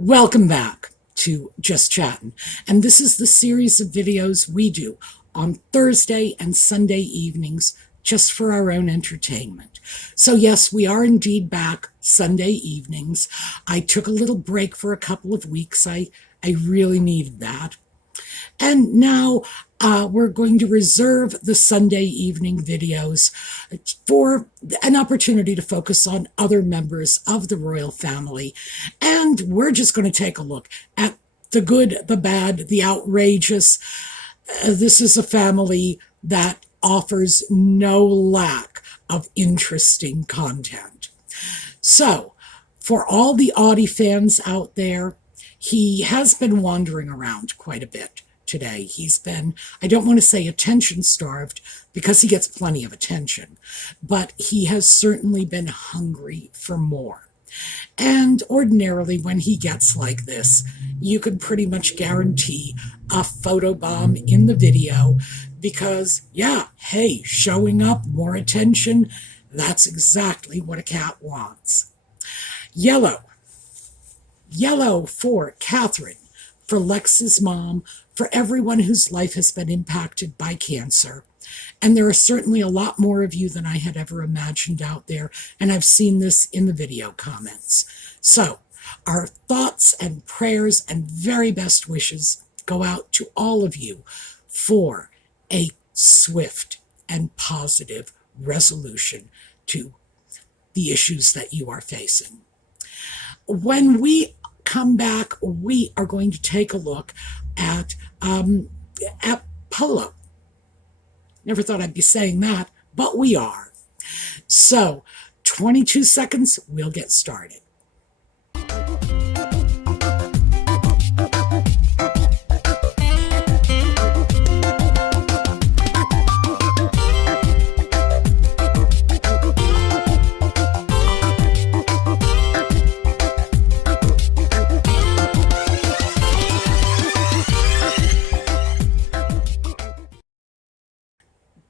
Welcome back to Just Chattin', and this is the series of videos we do on Thursday and Sunday evenings just for our own entertainment. So yes, we are indeed back Sunday evenings. I took a little break for a couple of weeks. I really needed that. And now we're going to reserve the Sunday evening videos for an opportunity to focus on other members of the royal family. And we're just going to take a look at the good, the bad, the outrageous. This is a family that offers no lack of interesting content. So, for all the Audie fans out there, he has been wandering around quite a bit today. He's been, I don't want to say attention starved because he gets plenty of attention, but he has certainly been hungry for more. And ordinarily when he gets like this, you can pretty much guarantee a photobomb in the video because, yeah, hey, showing up, more attention, that's exactly what a cat wants. Yellow for Catherine, for Lex's mom, for everyone whose life has been impacted by cancer. And there are certainly a lot more of you than I had ever imagined out there, and I've seen this in the video comments. So, our thoughts and prayers and very best wishes go out to all of you for a swift and positive resolution to the issues that you are facing. When we come back, we are going to take a look at Polo. Never thought I'd be saying that, but we are. So, 22 seconds, we'll get started.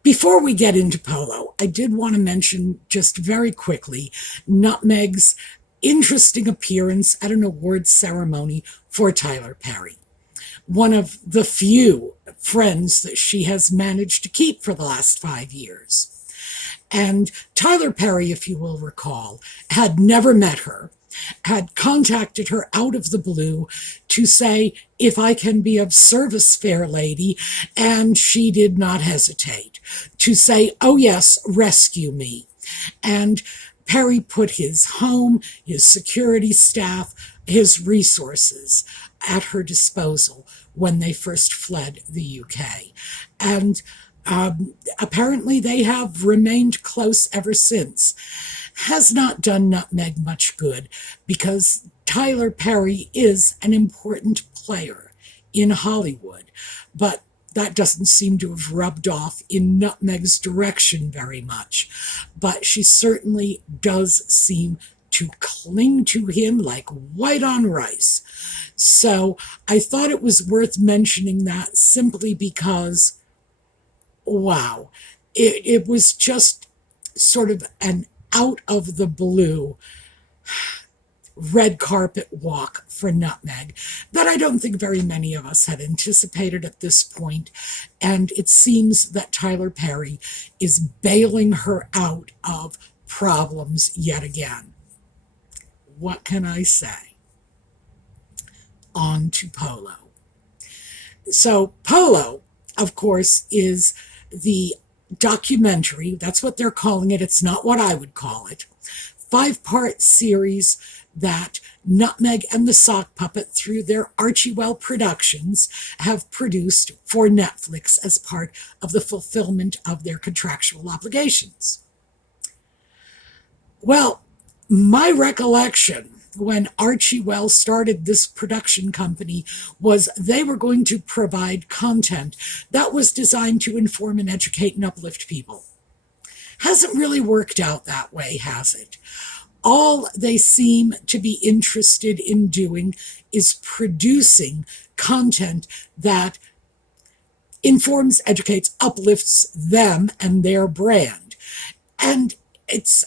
Before we get into Polo, I did want to mention just very quickly Nutmeg's interesting appearance at an awards ceremony for Tyler Perry, one of the few friends that she has managed to keep for the last 5 years. And Tyler Perry, if you will recall, had never met her, had contacted her out of the blue to say, if I can be of service, fair lady, and she did not hesitate to say, oh yes, rescue me. And Perry put his home, his security staff, his resources at her disposal when they first fled the UK. And apparently they have remained close ever since. Has not done Nutmeg much good because Tyler Perry is an important player in Hollywood, but that doesn't seem to have rubbed off in Nutmeg's direction very much. But she certainly does seem to cling to him like white on rice. So I thought it was worth mentioning that simply because, wow, it was just sort of an out of the blue red carpet walk for Nutmeg that I don't think very many of us had anticipated at this point. And it seems that Tyler Perry is bailing her out of problems yet again. What can I say? On to Polo. So Polo, of course, is the documentary. That's what they're calling it. It's not what I would call it. 5-part series that Nutmeg and the Sock Puppet, through their Archewell Productions, have produced for Netflix as part of the fulfillment of their contractual obligations. Well, my recollection when Archewell started this production company was they were going to provide content that was designed to inform and educate and uplift people. Hasn't really worked out that way, has it? All they seem to be interested in doing is producing content that informs, educates, uplifts them and their brand. And it's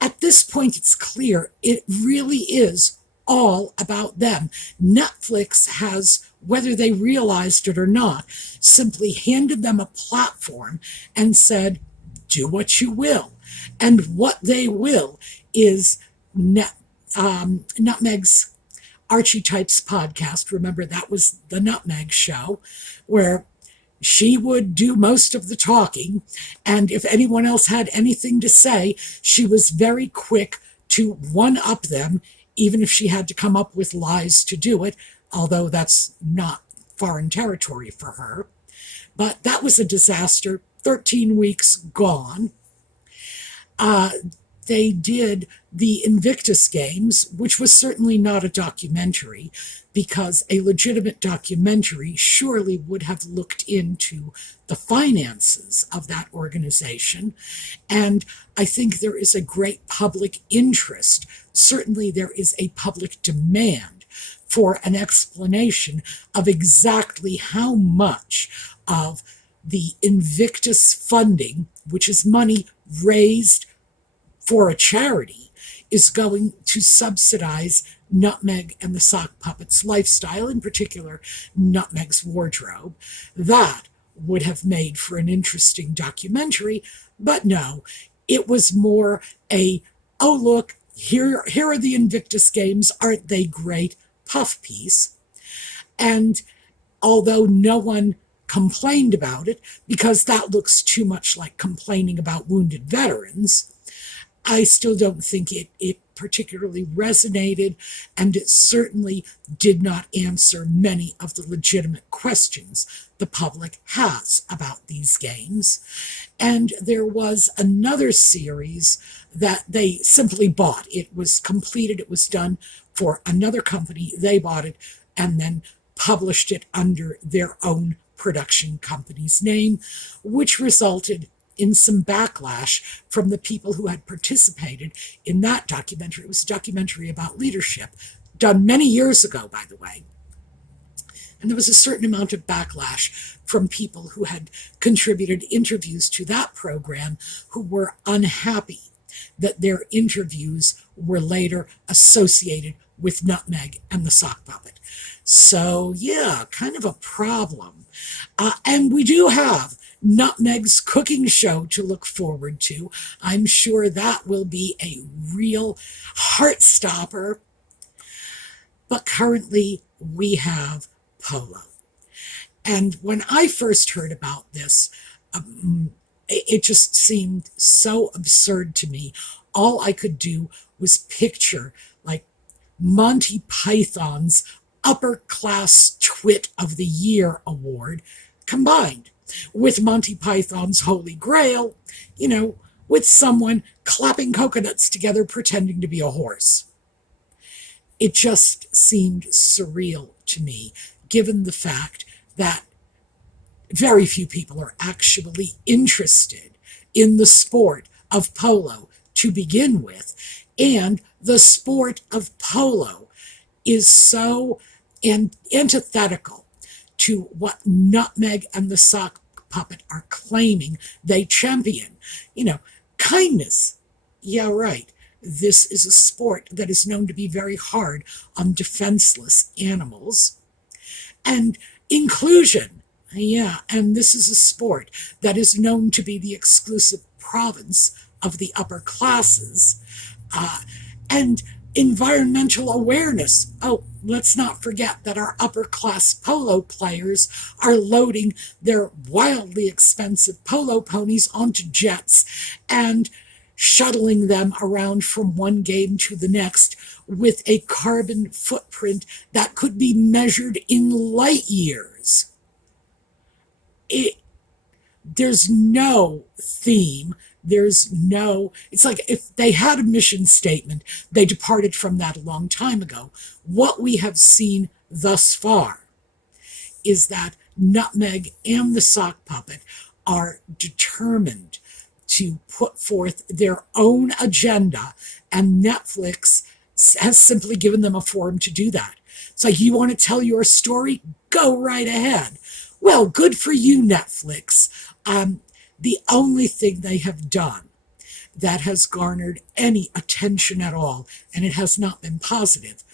at this point, it's clear it really is all about them. Netflix has, whether they realized it or not, simply handed them a platform and said, do what you will. And what they will is Nutmeg's Archie Types podcast. Remember, that was the Nutmeg show, where she would do most of the talking. And if anyone else had anything to say, she was very quick to one up them, even if she had to come up with lies to do it, although that's not foreign territory for her. But that was a disaster. 13 weeks gone. They did the Invictus Games, which was certainly not a documentary, because a legitimate documentary surely would have looked into the finances of that organization. And I think there is a great public interest. Certainly there is a public demand for an explanation of exactly how much of the Invictus funding, which is money raised for a charity, is going to subsidize Nutmeg and the Sock Puppet's lifestyle, in particular Nutmeg's wardrobe. That would have made for an interesting documentary, but no, it was more a, oh look, here are the Invictus Games, aren't they great, puff piece. And although no one complained about it, because that looks too much like complaining about wounded veterans, I still don't think it particularly resonated, and it certainly did not answer many of the legitimate questions the public has about these games. And there was another series that they simply bought. It was completed, it was done for another company. They bought it and then published it under their own production company's name, which resulted in some backlash from the people who had participated in that documentary. It was a documentary about leadership, done many years ago, by the way. And there was a certain amount of backlash from people who had contributed interviews to that program who were unhappy that their interviews were later associated with Nutmeg and the Sock Puppet. So, yeah, kind of a problem. And we do have Nutmeg's cooking show to look forward to. I'm sure that will be a real heart stopper. But currently we have Polo. And when I first heard about this, it just seemed so absurd to me. All I could do was picture like Monty Python's Upper Class Twit of the Year award combined with Monty Python's Holy Grail, with someone clapping coconuts together pretending to be a horse. It just seemed surreal to me, given the fact that very few people are actually interested in the sport of polo to begin with, and the sport of polo is so antithetical to what Nutmeg and the Sock Puppet are claiming they champion. Kindness. Yeah, right. This is a sport that is known to be very hard on defenseless animals. And inclusion. Yeah, and this is a sport that is known to be the exclusive province of the upper classes. And environmental awareness. Oh, let's not forget that our upper class polo players are loading their wildly expensive polo ponies onto jets and shuttling them around from one game to the next with a carbon footprint that could be measured in light years. There's no theme. It's like if they had a mission statement, they departed from that a long time ago. What we have seen thus far is that Nutmeg and the Sock Puppet are determined to put forth their own agenda, and Netflix has simply given them a forum to do that. It's like, you want to tell your story? Go right ahead. Well, good for you, Netflix. The only thing they have done that has garnered any attention at all, and it has not been positive,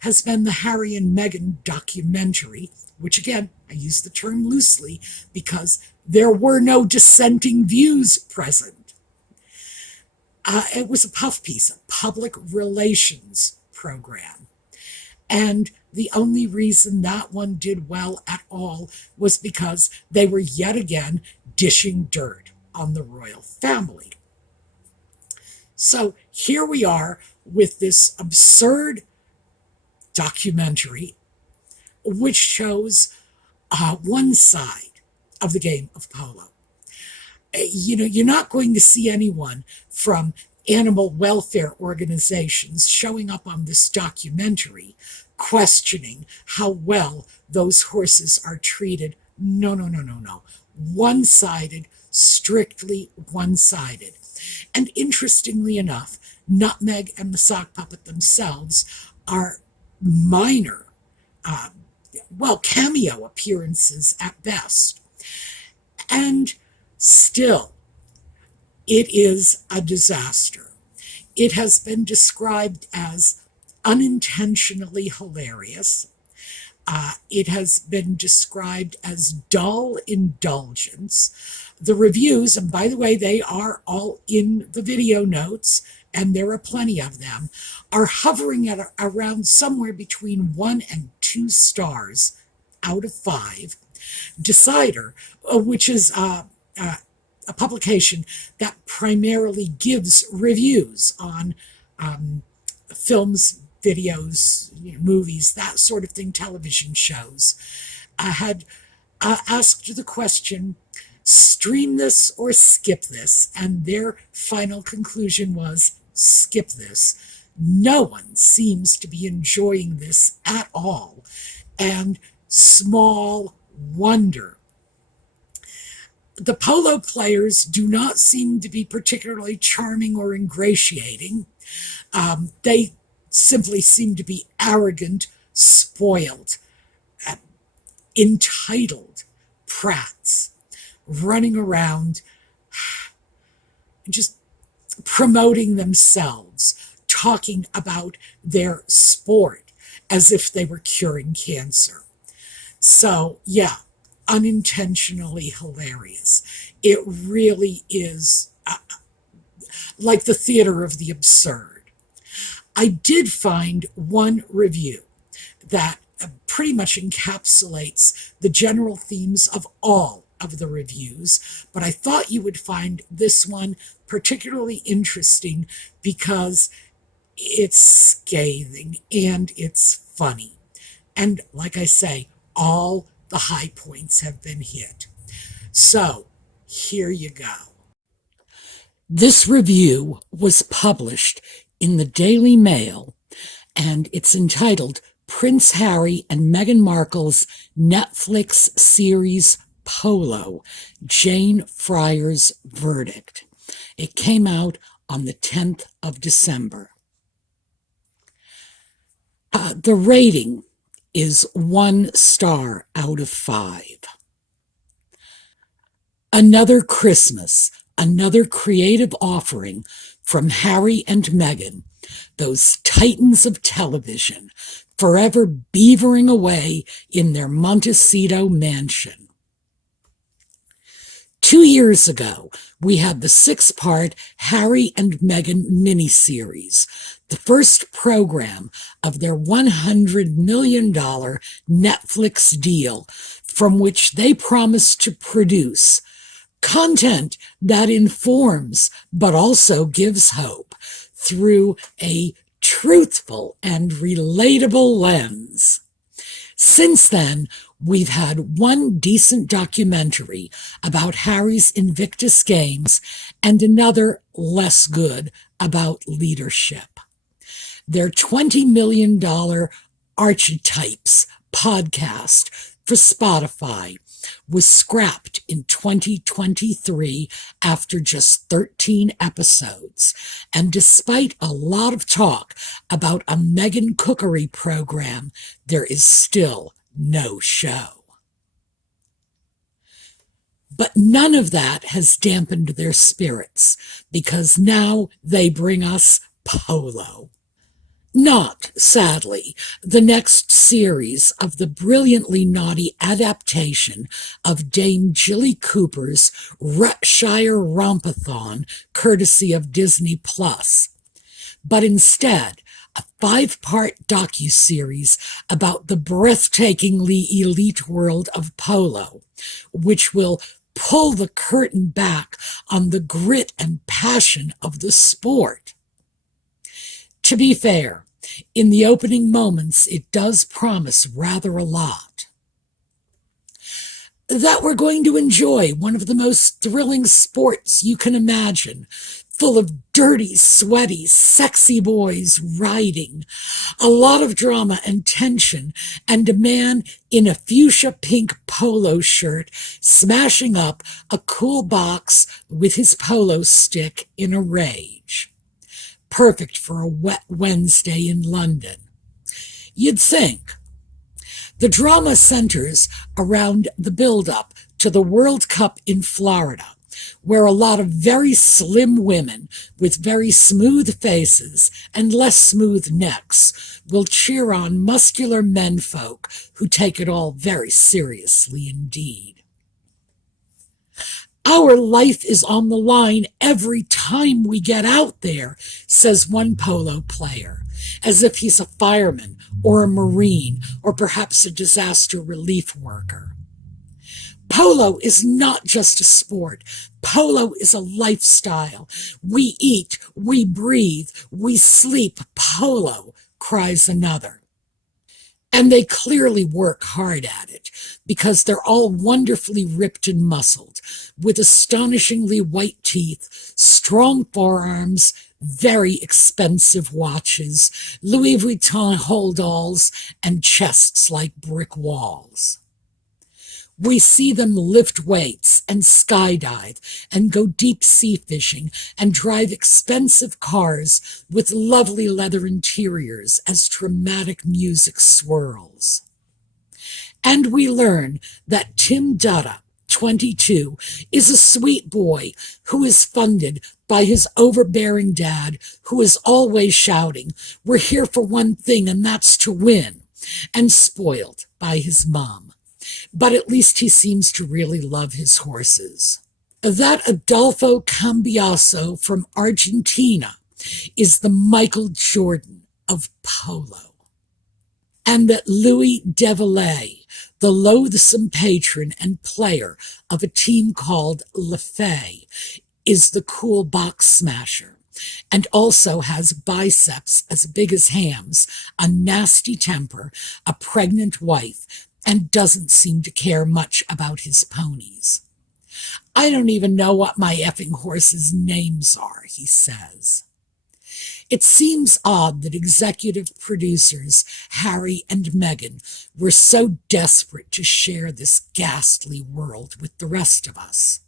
has been the Harry and Meghan documentary, which again, I use the term loosely because there were no dissenting views present. It was a puff piece, a public relations program. And the only reason that one did well at all was because they were yet again dishing dirt on the royal family. So here we are with this absurd documentary, which shows one side of the game of polo. You're not going to see anyone from animal welfare organizations showing up on this documentary questioning how well those horses are treated. No, no, no, no, no. One-sided, strictly one-sided. And interestingly enough, Nutmeg and the sock puppet themselves are minor, cameo appearances at best. And still, it is a disaster. It has been described as unintentionally hilarious. It has been described as dull indulgence. The reviews, and by the way, they are all in the video notes, and there are plenty of them, are hovering at around somewhere between 1 and 2 stars out of 5. Decider, which is a publication that primarily gives reviews on films, videos, movies, that sort of thing, television shows, had asked the question, stream this or skip this? And their final conclusion was, skip this. No one seems to be enjoying this at all. And small wonder. The polo players do not seem to be particularly charming or ingratiating. They simply seem to be arrogant, spoiled, entitled prats running around just promoting themselves, talking about their sport as if they were curing cancer. So, yeah, unintentionally hilarious. It really is like the theater of the absurd. I did find one review that pretty much encapsulates the general themes of all of the reviews, but I thought you would find this one particularly interesting because it's scathing and it's funny. And like I say, all the high points have been hit. So, here you go. This review was published in the Daily Mail, and it's entitled Prince Harry and Meghan Markle's Netflix series Polo, Jane Fryer's Verdict. It came out on the 10th of December. The rating is 1 star out of 5. Another Christmas, another creative offering from Harry and Meghan, those titans of television, forever beavering away in their Montecito mansion. 2 years ago, we had the 6-part Harry and Meghan miniseries, the first program of their $100 million Netflix deal, from which they promised to produce content that informs but also gives hope through a truthful and relatable lens. Since then, we've had one decent documentary about Harry's Invictus Games and another less good about leadership. Their $20 million Archetypes podcast for Spotify was scrapped in 2023 after just 13 episodes. And despite a lot of talk about a Meghan cookery program, there is still no show. But none of that has dampened their spirits, because now they bring us Polo. Not, sadly, the next series of the brilliantly naughty adaptation of Dame Jilly Cooper's Rutshire Rompathon, courtesy of Disney Plus, but instead a five-part docuseries about the breathtakingly elite world of polo, which will pull the curtain back on the grit and passion of the sport. To be fair, in the opening moments, it does promise rather a lot. That we're going to enjoy one of the most thrilling sports you can imagine, full of dirty, sweaty, sexy boys riding, a lot of drama and tension, and a man in a fuchsia pink polo shirt smashing up a cool box with his polo stick in a rage. Perfect for a wet Wednesday in London. You'd think. The drama centers around the build-up to the World Cup in Florida, where a lot of very slim women with very smooth faces and less smooth necks will cheer on muscular menfolk who take it all very seriously indeed. Our life is on the line every time we get out there, says one polo player, as if he's a fireman or a Marine or perhaps a disaster relief worker. Polo is not just a sport. Polo is a lifestyle. We eat, we breathe, we sleep polo, cries another. And they clearly work hard at it, because they're all wonderfully ripped and muscled, with astonishingly white teeth, strong forearms, very expensive watches, Louis Vuitton holdalls, and chests like brick walls. We see them lift weights and skydive and go deep sea fishing and drive expensive cars with lovely leather interiors as dramatic music swirls. And we learn that Tim Dutta, 22, is a sweet boy who is funded by his overbearing dad, who is always shouting, "We're here for one thing, and that's to win," and spoiled by his mom. But at least he seems to really love his horses. That Adolfo Cambiaso from Argentina is the Michael Jordan of polo. And that Louis Devillet, the loathsome patron and player of a team called Le Fay, is the cool box smasher, and also has biceps as big as hams, a nasty temper, a pregnant wife, and doesn't seem to care much about his ponies. "I don't even know what my effing horses' names are," he says. It seems odd that executive producers Harry and Meghan were so desperate to share this ghastly world with the rest of us.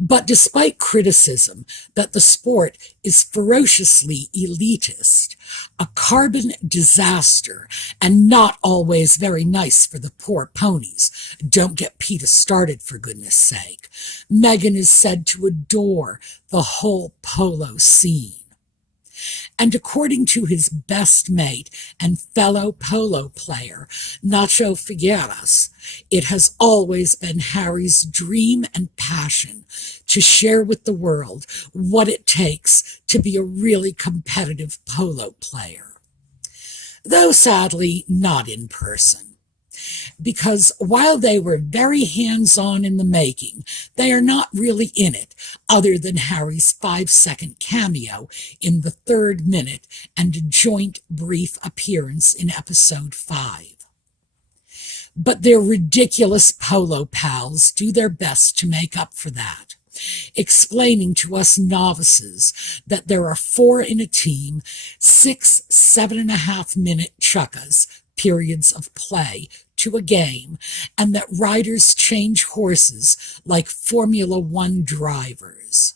But despite criticism that the sport is ferociously elitist, a carbon disaster, and not always very nice for the poor ponies — don't get PETA started for goodness sake — Meghan is said to adore the whole polo scene. And according to his best mate and fellow polo player, Nacho Figueras, it has always been Harry's dream and passion to share with the world what it takes to be a really competitive polo player. Though sadly, not in person. Because while they were very hands-on in the making, they are not really in it, other than Harry's 5-second cameo in the 3rd minute and a joint brief appearance in episode 5. But their ridiculous polo pals do their best to make up for that, explaining to us novices that there are 4 in a team, 6 7.5-minute chukkas, periods of play, to a game, and that riders change horses like Formula One drivers.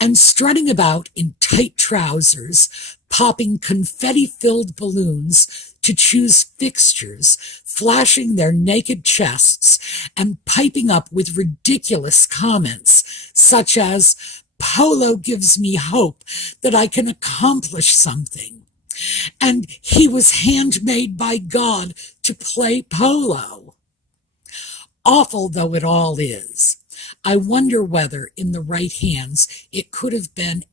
And strutting about in tight trousers, popping confetti-filled balloons to choose fixtures, flashing their naked chests, and piping up with ridiculous comments, such as, Polo gives me hope that I can accomplish something. And he was handmade by God to play polo. Awful though it all is, I wonder whether, in the right hands, it could have been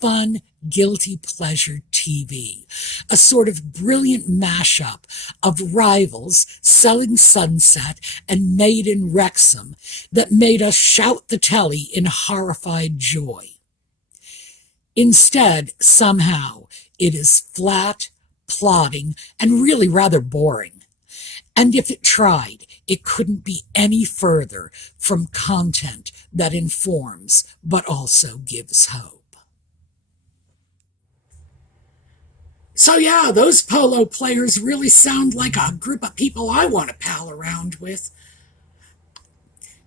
fun, guilty pleasure TV, a sort of brilliant mashup of Rivals, Selling Sunset, and Made in Wrexham that made us shout the telly in horrified joy. Instead, somehow, it is flat, plodding, and really rather boring. And if it tried, it couldn't be any further from content that informs but also gives hope. So yeah, those polo players really sound like a group of people I want to pal around with.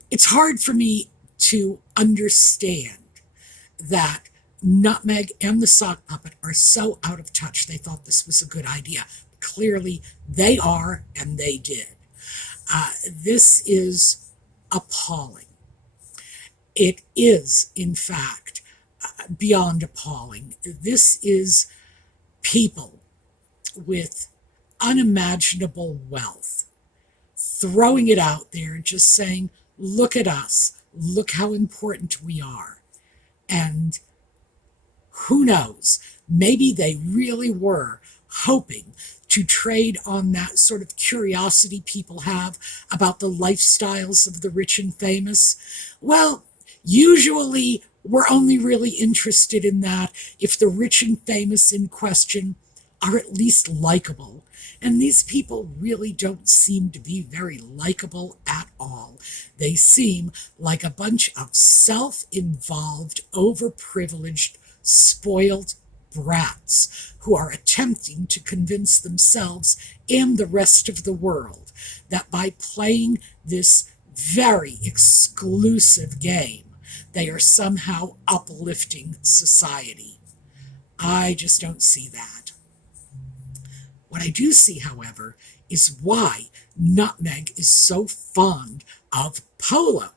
It's hard for me to understand that Nutmeg and the sock puppet are so out of touch they thought this was a good idea. Clearly, they are, and they did. This is appalling. It is, in fact, beyond appalling. This is people with unimaginable wealth throwing it out there, just saying, look at us, look how important we are. And who knows, maybe they really were hoping to trade on that sort of curiosity people have about the lifestyles of the rich and famous. Well, usually we're only really interested in that if the rich and famous in question are at least likable. And these people really don't seem to be very likable at all. They seem like a bunch of self-involved, overprivileged, spoiled brats who are attempting to convince themselves and the rest of the world that by playing this very exclusive game, they are somehow uplifting society. I just don't see that. What I do see, however, is why Nutmeg is so fond of Polo.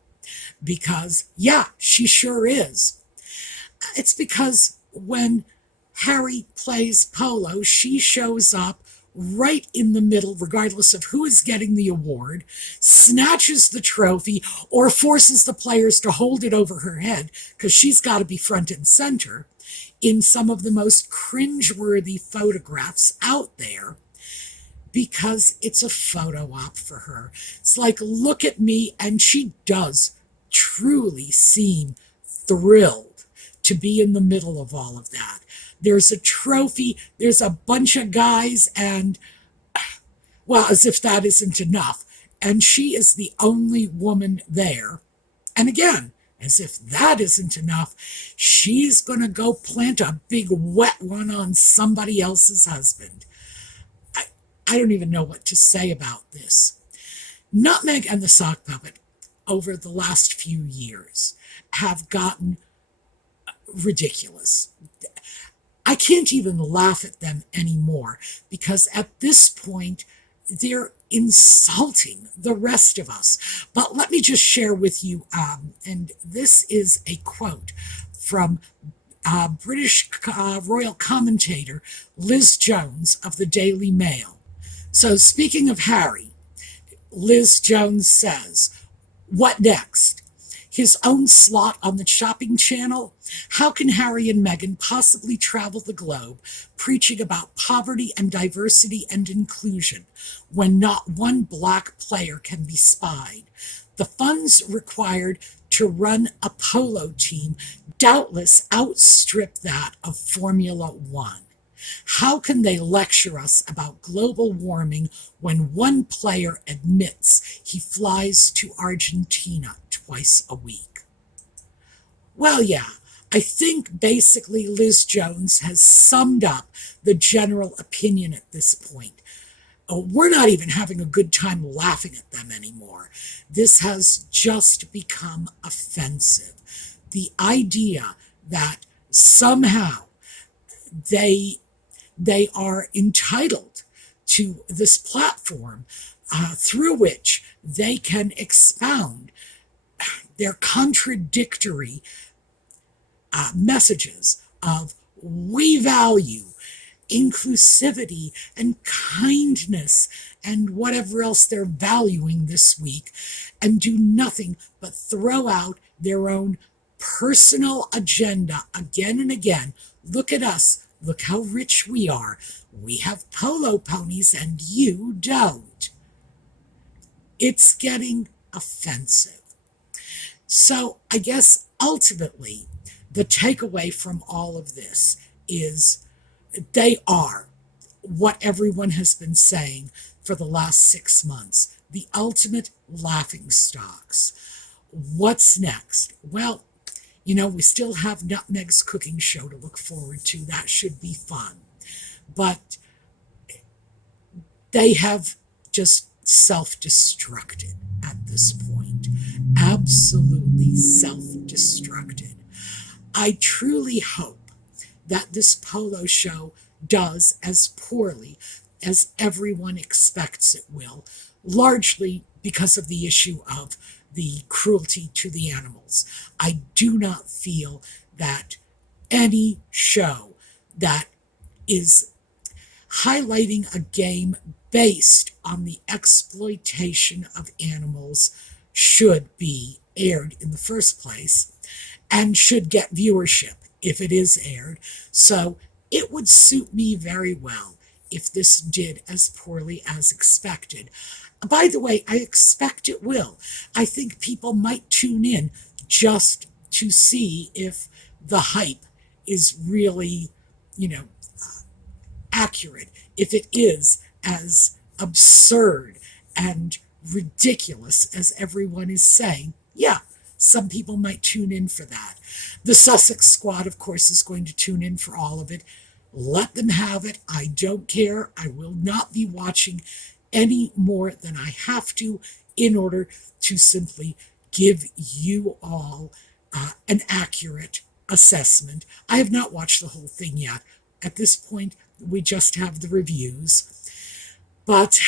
Because, yeah, she sure is. It's because when Harry plays polo, she shows up right in the middle, regardless of who is getting the award, snatches the trophy, or forces the players to hold it over her head, because she's got to be front and center, in some of the most cringeworthy photographs out there, because it's a photo op for her. It's like, look at me, and she does truly seem thrilled to be in the middle of all of that. There's a trophy, there's a bunch of guys, and, well, as if that isn't enough. And she is the only woman there. And again, as if that isn't enough, she's going to go plant a big wet one on somebody else's husband. I don't even know what to say about this. Nutmeg and the sock puppet, over the last few years, have gotten ridiculous. I can't even laugh at them anymore, because at this point, they're insulting the rest of us. But let me just share with you, and this is a quote from British royal commentator Liz Jones of the Daily Mail. So speaking of Harry, Liz Jones says, "What next? His own slot on the shopping channel? How can Harry and Meghan possibly travel the globe preaching about poverty and diversity and inclusion when not one black player can be spied? The funds required to run a polo team doubtless outstrip that of Formula One. How can they lecture us about global warming when one player admits he flies to Argentina twice a week?" Well, yeah, I think basically Liz Jones has summed up the general opinion at this point. We're not even having a good time laughing at them anymore. This has just become offensive. The idea that somehow they are entitled to this platform through which they can expound their contradictory messages of we value inclusivity and kindness and whatever else they're valuing this week, and do nothing but throw out their own personal agenda again and again. Look at us. Look how rich we are. We have polo ponies and you don't. It's getting offensive. So I guess ultimately the takeaway from all of this is they are what everyone has been saying for the last 6 months, the ultimate laughing stocks. What's next? Well, we still have Nutmeg's cooking show to look forward to. That should be fun. But they have just self-destructed at this point. Absolutely self-destructed. I truly hope that this polo show does as poorly as everyone expects it will, largely because of the issue of the cruelty to the animals. I do not feel that any show that is highlighting a game based on the exploitation of animals should be aired in the first place and should get viewership if it is aired. So it would suit me very well if this did as poorly as expected. By the way, I expect it will. I think people might tune in just to see if the hype is really, accurate, if it is as absurd and ridiculous as everyone is saying. Yeah, some people might tune in for that. The Sussex squad, of course, is going to tune in for all of it. Let them have it. I don't care. I will not be watching any more than I have to in order to simply give you all an accurate assessment. I have not watched the whole thing yet. At this point, we just have the reviews. But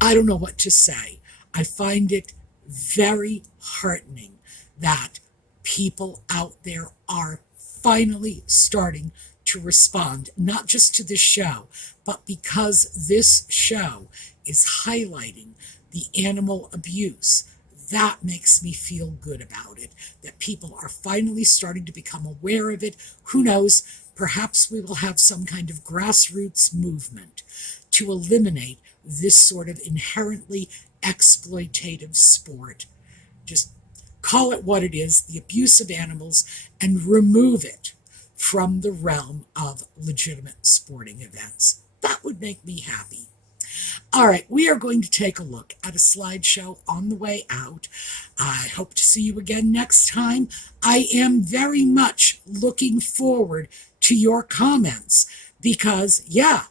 I don't know what to say. I find it very heartening that people out there are finally starting to respond, not just to this show, but because this show is highlighting the animal abuse. That makes me feel good about it, that people are finally starting to become aware of it. Who knows? Perhaps we will have some kind of grassroots movement to eliminate this sort of inherently exploitative sport. Just call it what it is, the abuse of animals, and remove it from the realm of legitimate sporting events. That would make me happy. All right, we are going to take a look at a slideshow on the way out. I hope to see you again next time. I am very much looking forward to your comments because, yeah,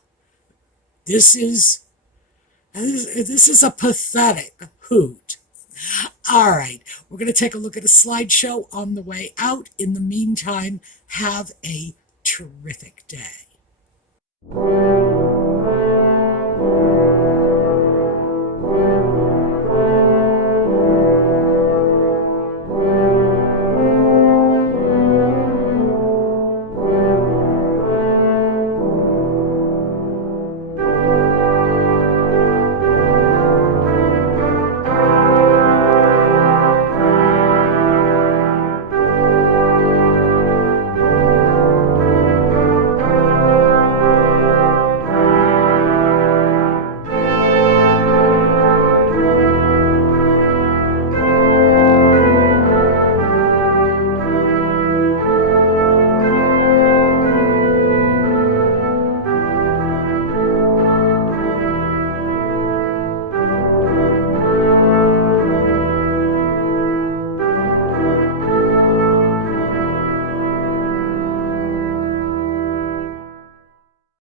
this is a pathetic hoot. All right, we're going to take a look at a slideshow on the way out. In the meantime, have a terrific day.